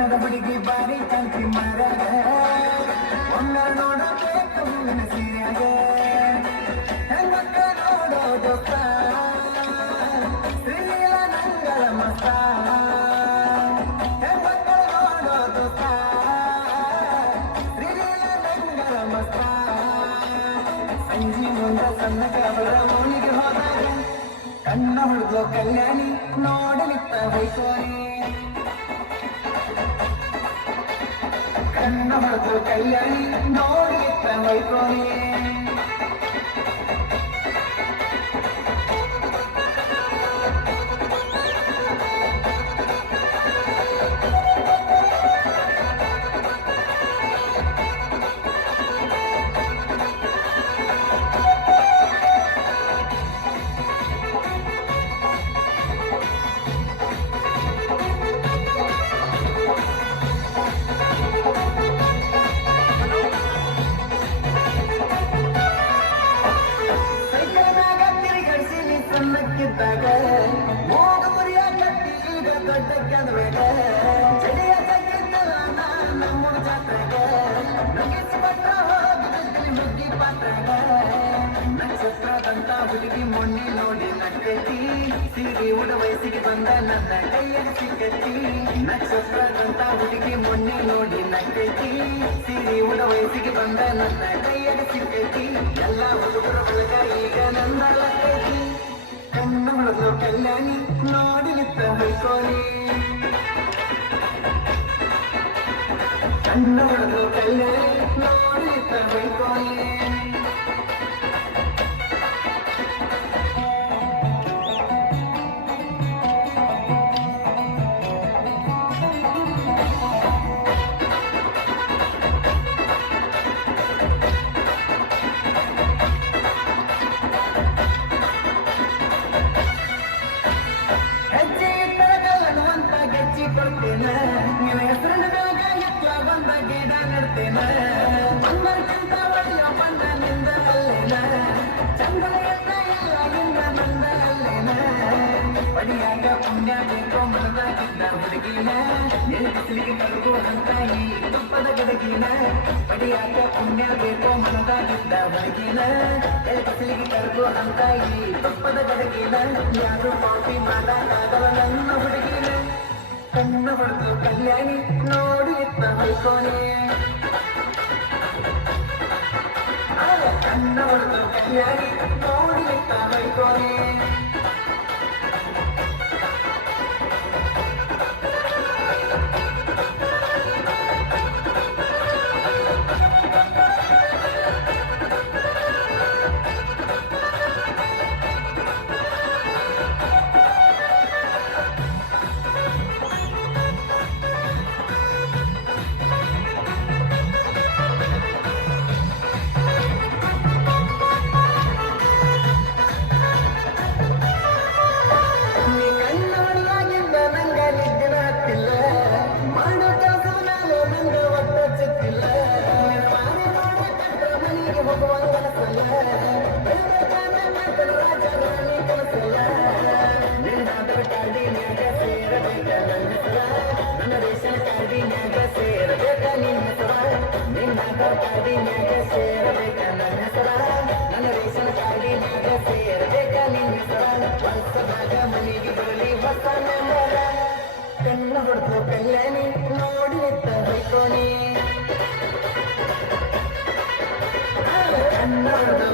ಬಣ್ಣದ ಹುಡುಗಿ ಬಾರಿ ಕಂತಿ ಮರಗ ಒಮ್ಮ ನೋಡಬೇಕು ನಿನ್ನ ಸೀರೆಗ ಹೆಂಗಕ್ಕ ನೋಡೋದು ಶ್ರೀಲ ನಂಗಳ ಮಸ್ತ ಹೆಂಗಕ್ಕ ನೋಡೋದು ಶ್ರೀಲ ನಂಗಳ ಮಸ್ತ ಸಂಜಿ ಮುಂದ ಸಣ್ಣ ಕಬರ ಮೌನಿಗೆ ಹೋದಾಗ ಕಣ್ಣ ಹುಡುಗೋ ಕಲ್ಯಾಣಿ ನೋಡಲಿತ್ತ ಬೈಕೋನಿ ಕಣ್ಣ ಹೊರತು ಕಲ್ಯಾಣಿ ನೋಡಿತ್ತ ಬೈಕೋನಿ ಸಣ್ಣಕ್ಕಿದ್ದಾಗ ಮೋಗ ಮುರಿಯ ಕಟ್ಟಿ ಈಗ ದೊಡ್ಡಕ್ಕೆಂದ್ಬೇಡ ಚಳಿಯ ತಗ್ಗಿದ್ದಲ್ಲ ನಮ್ಮ ಜಾತ್ರೆಗ ನಗಿಸಿ ಬಟ್ಟ ಹೋಗಿದ್ದಲ್ಲಿ ಮುಗ್ಗಿ ಪಾತ್ರಾಗ ನಕ್ಷತ್ರದಂತ ಹುಡುಗಿ ಮೊನ್ನೆ ನೋಡಿ ನಕ್ಕೈತಿ ಸೀರೆ ಉಡ ವಯಸ್ಸಿಗೆ ಬಂದ ನನ್ನ ಕೈಯಲ್ಲಿ ಸಿಕ್ಕೈತಿ ನಕ್ಷತ್ರದಂತ ಹುಡುಗಿ ಮೊನ್ನೆ ನೋಡಿ ನಕ್ಕೈತಿ ಸೀರೆ ಉಡ ವಯಸ್ಸಿಗೆ ಬಂದ ನನ್ನ ಕೈಯಲ್ಲಿ ಸಿಕ್ಕೈತಿ ಎಲ್ಲ ಹುಡುಗರ ಒಳಗ ಈಗ ನಂದಲಕ್ಕೈತಿ ಕಣ್ಣ ಹೊಡೆದು ಕಲ್ಯಾಣಿ ನೋಡಲಿತ್ತ ಬೈಕೋನಿ ಕಣ್ಣ ಹೊಡೆದು ಕಲ್ಯಾಣಿ ನೋಡಲಿತ್ತ ಬೈಕೋನಿ ನೀವು ಹೆಸರಿನ ಬೆಳಗ ಎತ್ತ ಬಂದ ಗಿಡ ನೆಡ್ತೇನ ಬಂದಕ್ಕಿಂತ ಒಳ್ಳೆಯ ಬಂದ ನಿಂದ ಅಲ್ಲೇನ ಚಂದನ ಎತ್ತ ಎಲ್ಲ ನಿಂದ ಬಂದ ಅಲ್ಲೇನ ಪಡಿಯಾಗ ಪುಣ್ಯ ಬೇಕೋ ಮನದಾಗಿದ್ದ ಹುಡುಗಿನ ನಿಲ್ಪಿಸ್ಲಿಕ್ಕೆ ಕರ್ಗೋ ಅಂತ ಈ ತುಪ್ಪದ ಗಡಗಿನ ಪಡಿಯಾಗ ಪುಣ್ಯ ಬೇಕೋ ಮನದಾಗಿದ್ದ ಹುಡುಗಿನ ನಿಲ್ಪಿಸ್ಲಿಕ್ಕೆ ಕರ್ಗೋ ಅಂತ ಈ ತುಪ್ಪದ ಗಡಗಿನ ಯಾರು ಕಾಫಿ ಮಾಡಕ್ಕಾಗಲ್ಲ ನನ್ನ ಹುಡುಗಿನ ಕಣ್ಣ ಹೊಡೆದು ಕಲ್ಯಾಣಿ ನೋಡಿ ಎತ್ತ ಬೈಕೋನಿ ಕಣ್ಣ ಹೊಡೆದು ಕಲ್ಯಾಣಿ ನೋಡಿ ಎತ್ತ ಬೈಕೋನಿ ನನ್ನ ರೇಷನ್ ಕಾರ್ಡಿನ್ಯಾಗ ಸೇರಬೇಕ ನಿನ್ನ ಹೆಸರ ನಿನ್ನ ಕಾರ್ಡಿನ್ಯಾಗ ಸೇರಬೇಕ ನನ್ನ ಹೆಸರ ನನ್ನ ರೇಷನ್ ಕಾರ್ಡಿನ್ಯಾಗ ಸೇರಬೇಕ ನಿನ್ನ ಹೆಸರ ವರ್ಷದಾಗ ಮನೆಗೆ ಬರಲಿ ಹೊಸ ನಂಬರ ಕಣ್ಣ ಹೊಡೆದು ಕಲ್ಯಾಣಿ ನೋಡಿ ಎತ್ತ ಬೈಕೋನಿ ಕಣ್ಣ ಹೊಡೆದು